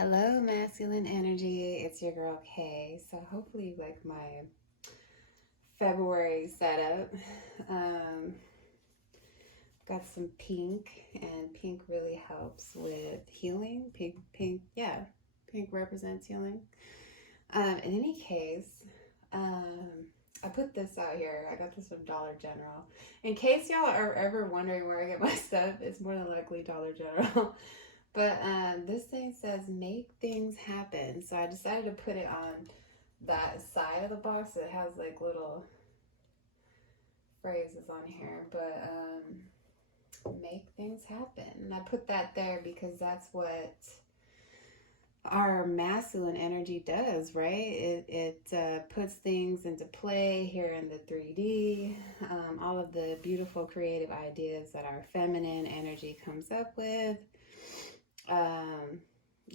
Hello, masculine energy. It's your girl Kay. So hopefully you like my February setup. Got some pink, and pink really helps with healing. Pink represents healing. In any case, I put this out here. I got this from Dollar General. In case y'all are ever wondering where I get my stuff, it's more than likely Dollar General. But this thing says, make things happen. So I decided to put it on that side of the box. It has like little phrases on here. But make things happen. And I put that there because that's what our masculine energy does, right? It puts things into play here in the 3D. All of the beautiful creative ideas that our feminine energy comes up with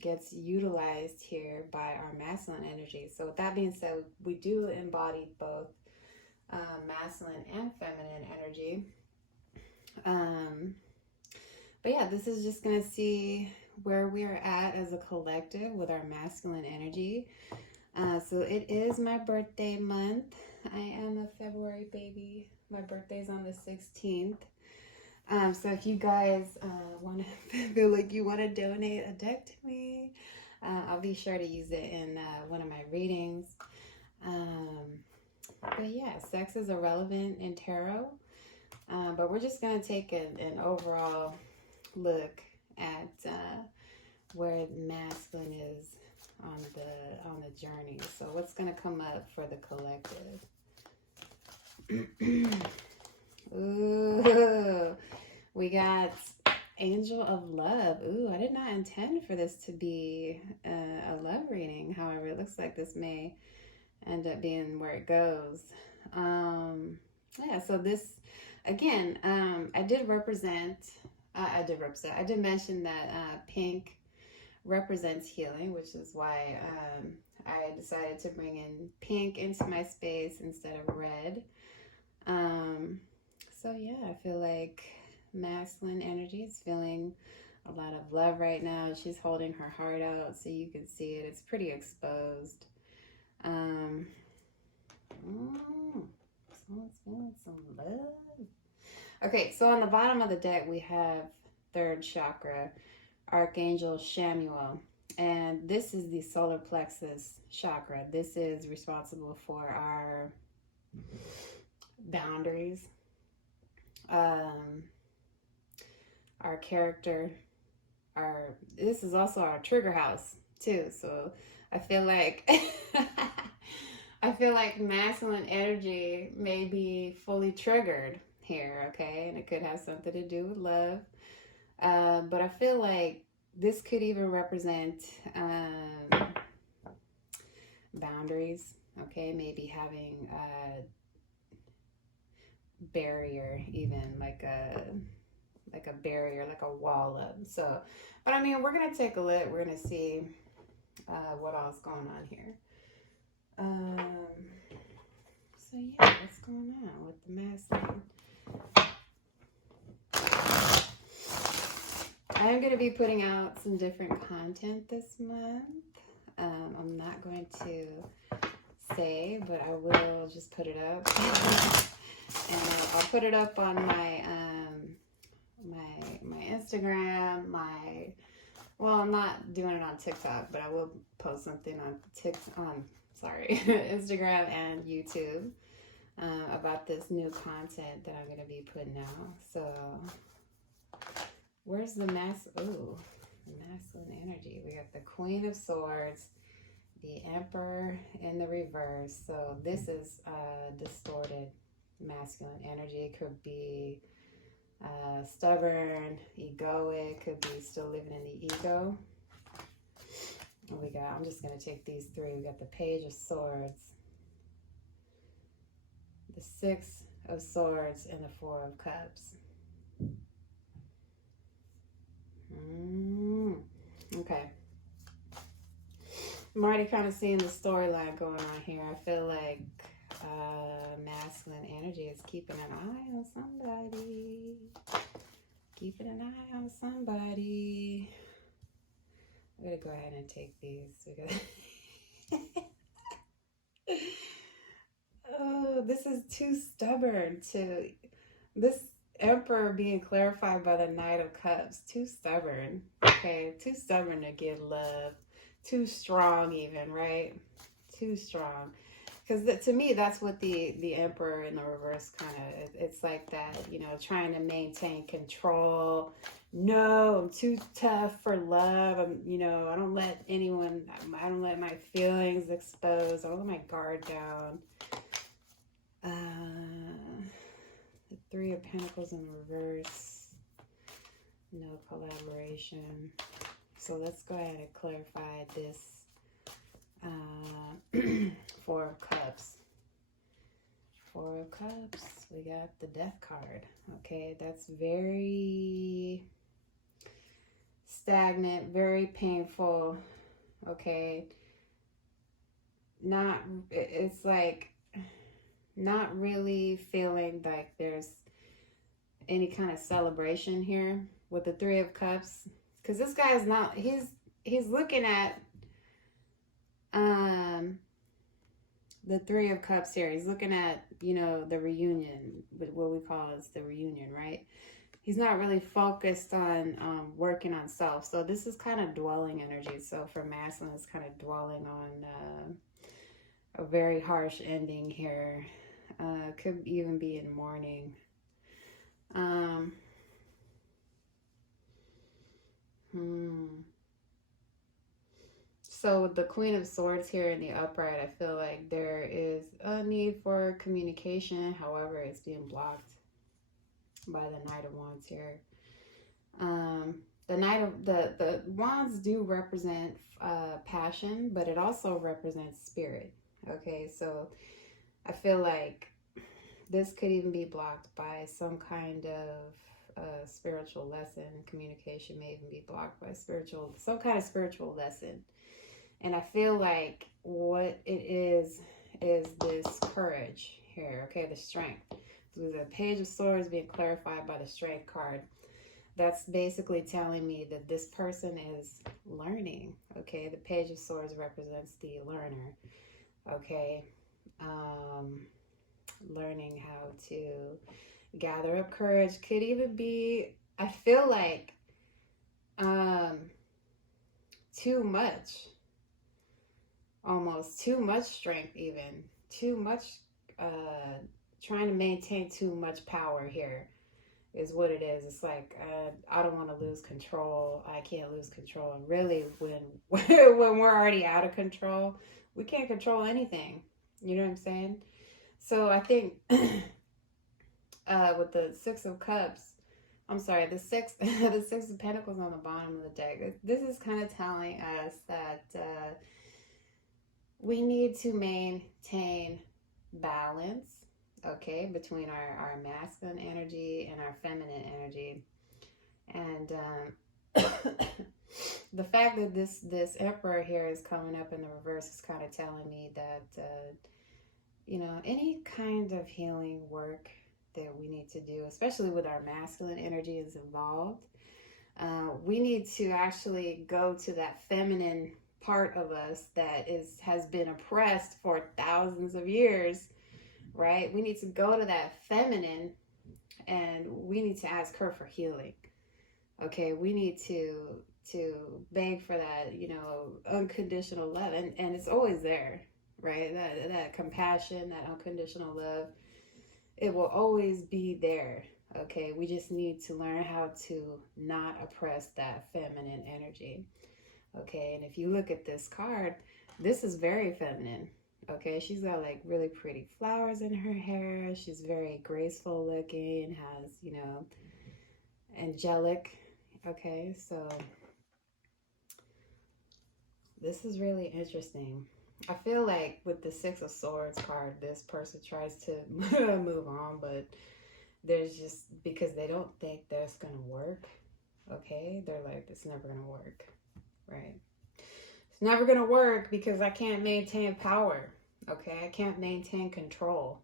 gets utilized here by our masculine energy. So with that being said, we do embody both masculine and feminine energy. But yeah, this is just going to see where we are at as a collective with our masculine energy. So it is my birthday month. I am a February baby. My birthday's on the 16th. So if you guys feel like you want to donate a deck to me, I'll be sure to use it in one of my readings. But yeah, sex is irrelevant in tarot. But we're just going to take an overall look at where masculine is on the journey. So what's going to come up for the collective? Ooh, we got Angel of Love. Ooh, I did not intend for this to be a love reading. However, it looks like this may end up being where it goes. Yeah, so this, again, I did mention that pink represents healing, which is why I decided to bring in pink into my space instead of red. So yeah, I feel like masculine energy is feeling a lot of love right now. She's holding her heart out so you can see it. It's pretty exposed. Someone's feeling some love. Okay, so on the bottom of the deck we have third chakra, Archangel Shamuel. And this is the solar plexus chakra. This is responsible for our boundaries, our character, this is also our trigger house too. So I feel like masculine energy may be fully triggered here, okay? And it could have something to do with love. But I feel like this could even represent boundaries, okay? Maybe having a barrier, even like a barrier, like a wall up. So, but I mean, we're gonna take a look. We're gonna see what all's going on here. So yeah, what's going on with the masculine? I'm gonna be putting out some different content this month. I'm not going to say, but I will just put it up. And I'll put it up on my my Instagram, well, I'm not doing it on TikTok, but I will post something on Instagram and YouTube about this new content that I'm going to be putting out. So where's the masculine energy? We got the Queen of Swords, the Emperor in the reverse. So this is distorted masculine energy. It could be stubborn, egoic, could be still living in the ego. And I'm just going to take these three. We got the Page of Swords, the Six of Swords, and the Four of Cups. Okay. I'm already kind of seeing the storyline going on here. I feel like masculine energy is keeping an eye on somebody. I'm going to go ahead and take these because oh, this is too stubborn to, this Emperor being clarified by the Knight of Cups, too stubborn, okay, too stubborn to give love, too strong even, right, too strong, because to me that's what the Emperor in the reverse kind of, it's like that, you know, trying to maintain control. No, I'm too tough for love. You know, I don't let anyone, I don't let my feelings expose, I don't let my guard down. The Three of Pentacles in reverse. No collaboration. So let's go ahead and clarify this. Four of Cups. Four of Cups. We got the Death card. Okay, that's very stagnant, very painful. Okay. It's like not really feeling like there's any kind of celebration here with the Three of Cups, because this guy is not, he's looking at the Three of Cups here. He's looking at, you know, the reunion, what we call is the reunion, right? He's not really focused on working on self. So this is kind of dwelling energy. So for masculine, it's kind of dwelling on a very harsh ending here. Could even be in mourning. So with the Queen of Swords here in the upright, I feel like there is a need for communication. However, it's being blocked by the Knight of Wands here. The the Wands do represent passion, but it also represents spirit. Okay, so I feel like this could even be blocked by some kind of spiritual lesson. Communication may even be blocked by some kind of spiritual lesson. And I feel like what it is this courage here, okay, the strength. So the Page of Swords being clarified by the Strength card. That's basically telling me that this person is learning, okay? The Page of Swords represents the learner, okay? Learning how to gather up courage. Could even be, I feel like, too much. Almost too much strength, even too much, trying to maintain too much power here is what it is. It's like, I don't want to lose control. I can't lose control. And really, when when we're already out of control, we can't control anything. You know what I'm saying? So I think with the Six of Cups, I'm sorry, the Six of Pentacles on the bottom of the deck, this is kind of telling us that we need to maintain balance, okay, between our masculine energy and our feminine energy. And the fact that this Emperor here is coming up in the reverse is kind of telling me that, you know, any kind of healing work that we need to do, especially with our masculine energy is involved, we need to actually go to that feminine part of us that has been oppressed for thousands of years, right? We need to go to that feminine and we need to ask her for healing. Okay, we need to beg for that, you know, unconditional love, and it's always there, right? That compassion, that unconditional love, it will always be there. Okay, we just need to learn how to not oppress that feminine energy. Okay, and if you look at this card, this is very feminine. Okay, she's got like really pretty flowers in her hair. She's very graceful looking, has, you know, angelic. Okay, so this is really interesting. I feel like with the Six of Swords card, this person tries to move on, but there's just, because they don't think that's going to work. Okay, they're like, it's never going to work. Right? It's never going to work because I can't maintain power. Okay? I can't maintain control.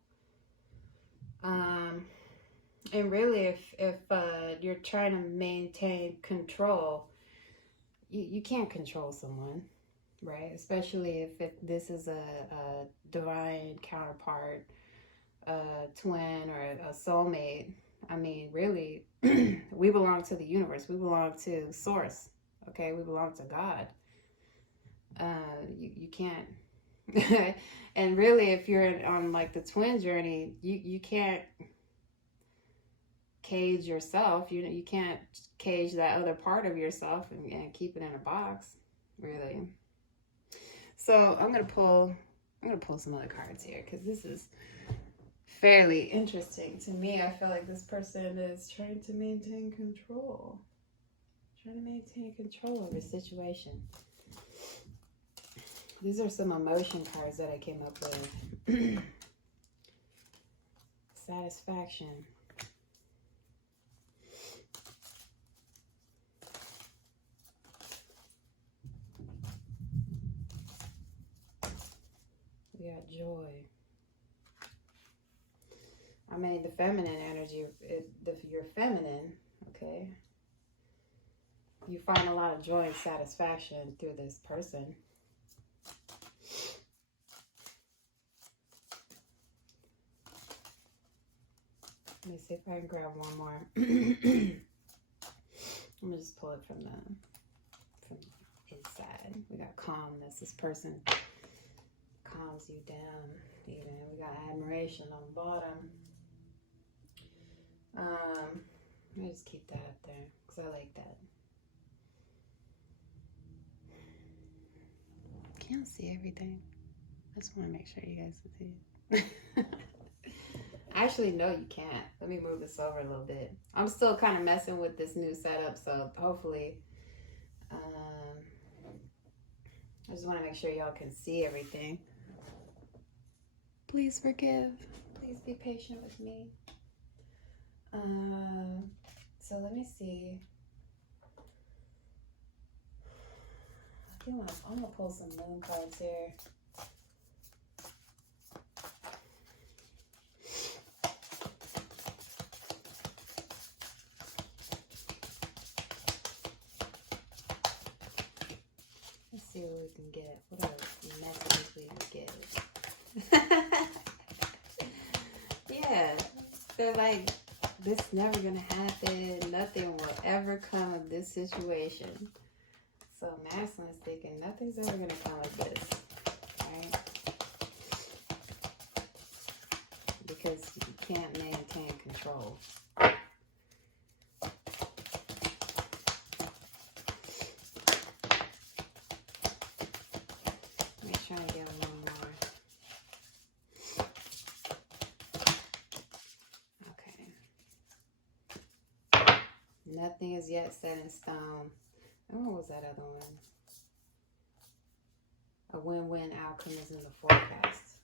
And really, if you're trying to maintain control, you can't control someone, right? Especially if this is a divine counterpart, a twin, or a soulmate. I mean, really, we belong to the universe. We belong to Source. Okay, we belong to God. You can't. And really, if you're on like the twin journey, you can't cage yourself. You can't cage that other part of yourself and keep it in a box, really. So I'm gonna pull some other cards here because this is fairly interesting to me. I feel like this person is trying to maintain control. Trying to maintain control over a situation. These are some emotion cards that I came up with. Satisfaction. We got joy. I mean, the feminine energy, you're feminine, okay? You find a lot of joy and satisfaction through this person. Let me see if I can grab one more. I'm gonna just pull it from inside. We got calmness. This person calms you down. Even we got admiration on the bottom. Let me just keep that up there because I like that. Can't see everything. I just want to make sure you guys can see it. Actually, no, you can't. Let me move this over a little bit. I'm still kind of messing with this new setup, so hopefully, I just want to make sure y'all can see everything. Please forgive. Please be patient with me. So let me see. I'm gonna pull some moon cards here. Let's see what we can get. What are the messages we can get? Yeah, they're like, this is never gonna happen. Nothing will ever come of this situation. So masculine's thinking nothing's ever gonna come of this, right? Because you can't maintain control. Let me try to get one more. Okay. Nothing is yet set in stone. And what was that other one? A win-win outcome is in the forecast.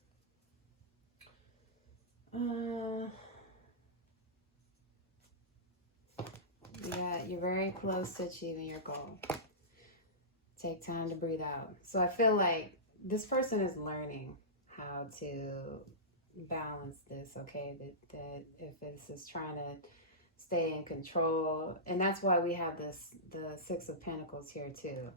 Yeah, you're very close to achieving your goal. Take time to breathe out. So I feel like this person is learning how to balance this, okay? That if this is trying to stay in control, and that's why we have the Six of Pentacles here too.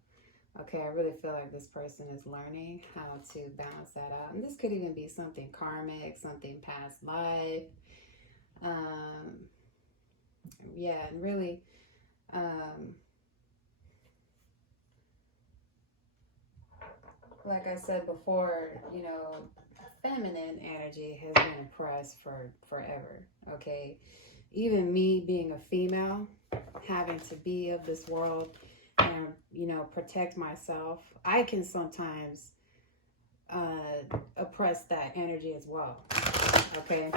Okay, I really feel like this person is learning how to balance that out. And this could even be something karmic, something past life. Yeah, and really, like I said before, you know, feminine energy has been oppressed for forever, okay? Even me being a female, having to be of this world and, you know, protect myself, I can sometimes oppress that energy as well, okay?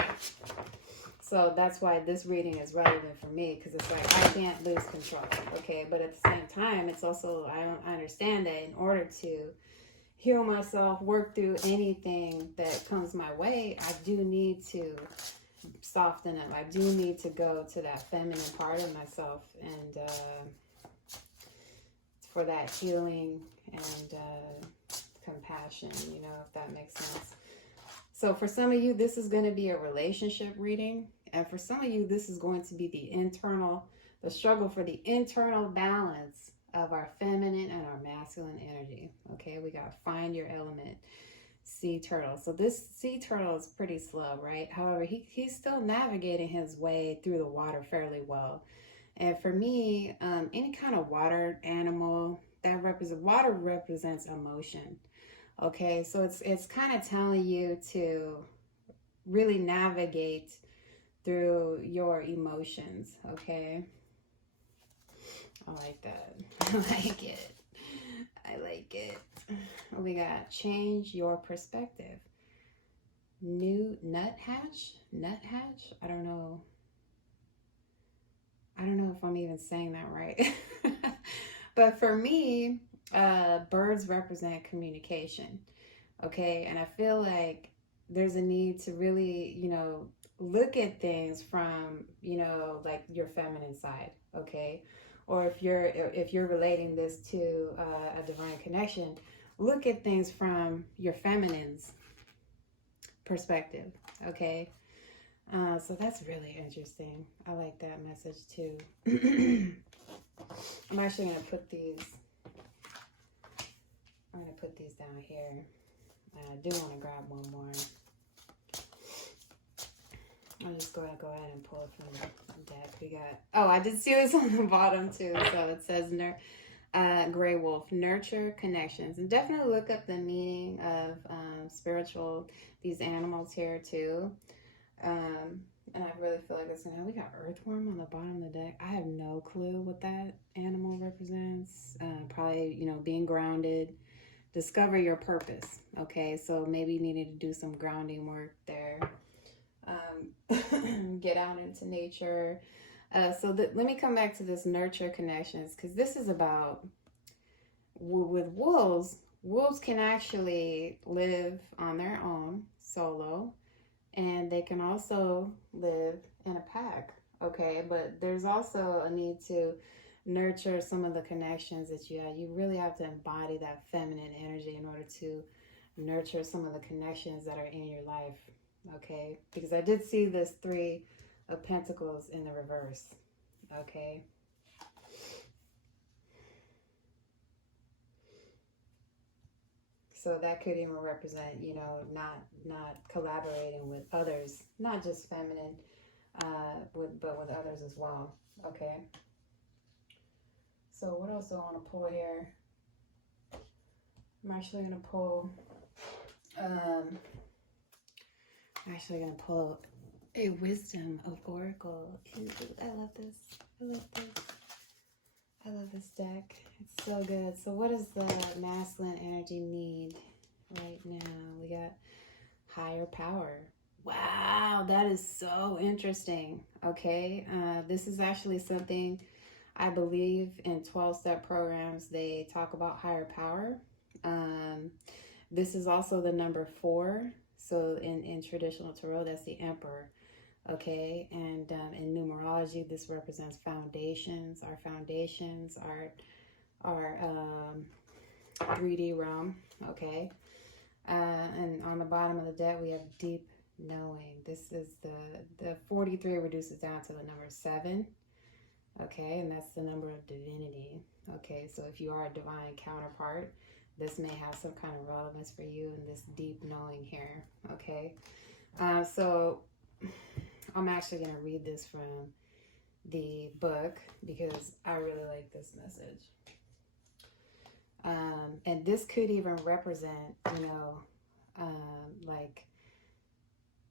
So that's why this reading is relevant for me, because it's like I can't lose control, okay? But at the same time, it's also, I understand that in order to heal myself, work through anything that comes my way, I do need to soften up. I do need to go to that feminine part of myself and for that healing and compassion, you know, if that makes sense. So for some of you, this is going to be a relationship reading. And for some of you, this is going to be the struggle for the internal balance of our feminine and our masculine energy. Okay, we got find your element, sea turtle. So this sea turtle is pretty slow, right? However, he's still navigating his way through the water fairly well. And for me, any kind of water animal that water represents emotion. Okay, so it's kind of telling you to really navigate through your emotions. Okay, I like that. I like it. I like it. We got change your perspective. New nuthatch. I don't know if I'm even saying that right. But for me, birds represent communication. Okay, and I feel like there's a need to really, look at things from, like your feminine side. Okay, or if you're relating this to a divine connection, look at things from your feminine's perspective. Okay, so that's really interesting. I like that message too. I'm actually gonna put these. I'm gonna put these down here. I do want to grab one more. I'm just going to go ahead and pull it from the deck. We got. Oh, I did see this on the bottom too. So it says Gray Wolf, nurture connections, and definitely look up the meaning of these animals here too. And I really feel like it's gonna. We got earthworm on the bottom of the deck. I have no clue what that animal represents. Probably being grounded. Discover your purpose. Okay, so maybe you needed to do some grounding work there. Get out into nature. Let me come back to this nurture connections, because this is about with wolves. Wolves can actually live on their own solo, and they can also live in a pack. Okay, but there's also a need to nurture some of the connections that you have. You really have to embody that feminine energy in order to nurture some of the connections that are in your life. Okay, because I did see this 3 of Pentacles in the reverse. Okay, so that could even represent not collaborating with others, not just feminine, but with others as well. Okay, so what else do I want to pull here? I'm actually going to pull a Wisdom of Oracle. I love this. I love this deck. It's so good. So what does the masculine energy need right now? We got higher power. Wow, that is so interesting. Okay, this is actually something I believe in 12-step programs. They talk about higher power. This is also the number 4. So in traditional tarot, that's the Emperor. Okay, and in numerology, this represents foundations. Our foundations, our 3D realm. Okay, and on the bottom of the deck, we have deep knowing. This is the 43 reduces down to the number 7. Okay, and that's the number of divinity. Okay, so if you are a divine counterpart, this may have some kind of relevance for you in this deep knowing here. Okay, so I'm actually going to read this from the book because I really like this message. And this could even represent, like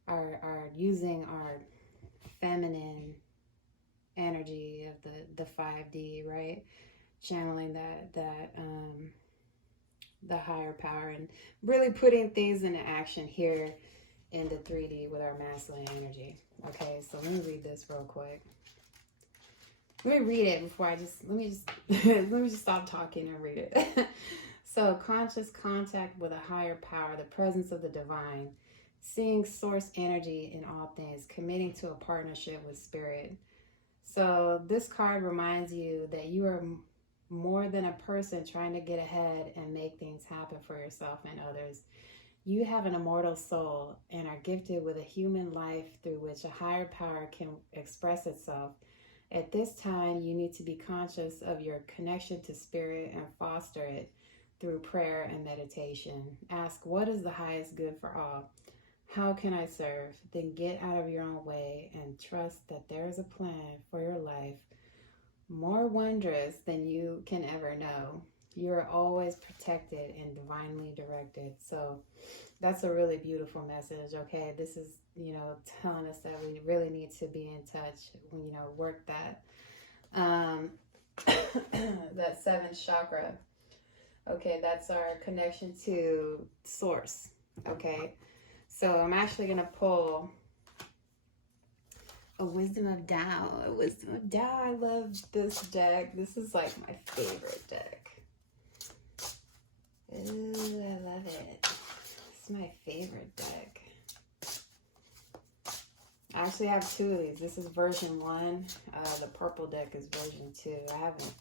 our using our feminine energy of the 5D, right? Channeling that the higher power and really putting things into action here in the 3D with our masculine energy. Okay, so let me read this real quick. Let me read it before let me just stop talking and read it. So conscious contact with a higher power, the presence of the divine, seeing source energy in all things, committing to a partnership with spirit. So this card reminds you that you are more than a person trying to get ahead and make things happen for yourself and others. You have an immortal soul and are gifted with a human life through which a higher power can express itself, At this time, you need to be conscious of your connection to spirit and foster it through prayer and meditation. Ask, what is the highest good for all? How can I serve? Then get out of your own way and trust that there is a plan for your life more wondrous than you can ever know. You are always protected and divinely directed. So that's a really beautiful message. Okay, this is, telling us that we really need to be in touch, work that that seventh chakra. Okay, that's our connection to source. Okay, so I'm actually gonna pull a Wisdom of Tao. A Wisdom of Tao. I love this deck. This is like my favorite deck. Ooh, I love it. It's my favorite deck. I actually have two of these. This is version 1. The purple deck is version 2. I haven't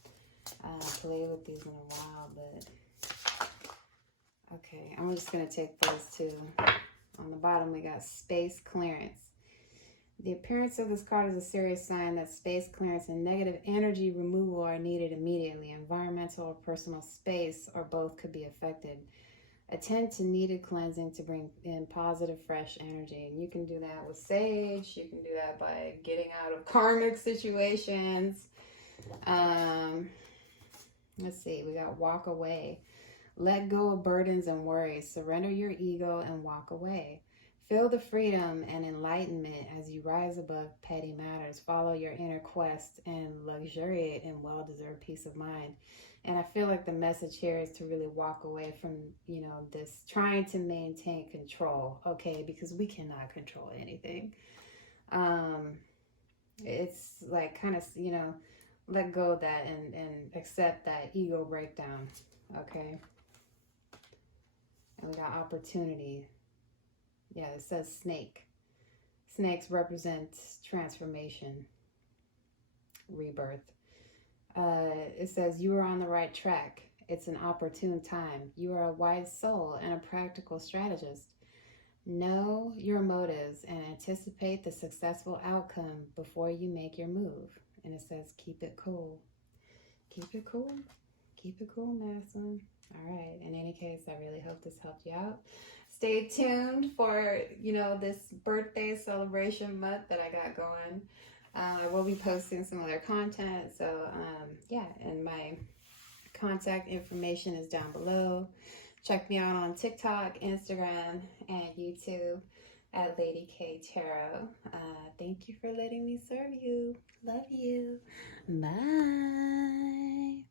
played with these in a while, but okay. I'm just going to take those two. On the bottom, we got space clearance. The appearance of this card is a serious sign that space clearance and negative energy removal are needed immediately. Environmental or personal space or both could be affected. Attend to needed cleansing to bring in positive, fresh energy. And you can do that with sage. You can do that by getting out of karmic situations. Let's see. We got walk away. Let go of burdens and worries. Surrender your ego and walk away. Feel the freedom and enlightenment as you rise above petty matters. Follow your inner quest and luxuriate in well-deserved peace of mind. And I feel like the message here is to really walk away from, this trying to maintain control, okay? Because we cannot control anything. It's like kind of, let go of that and accept that ego breakdown, okay? And we got opportunity. Yeah, it says snake. Snakes represent transformation, rebirth. It says you are on the right track. It's an opportune time. You are a wise soul and a practical strategist. Know your motives and anticipate the successful outcome before you make your move. And it says keep it cool. Keep it cool. Keep it cool, Madison. All right. In any case, I really hope this helped you out. Stay tuned for, this birthday celebration month that I got going. I will be posting some other content. So, and my contact information is down below. Check me out on TikTok, Instagram, and YouTube at LadyKayTarot. Thank you for letting me serve you. Love you. Bye.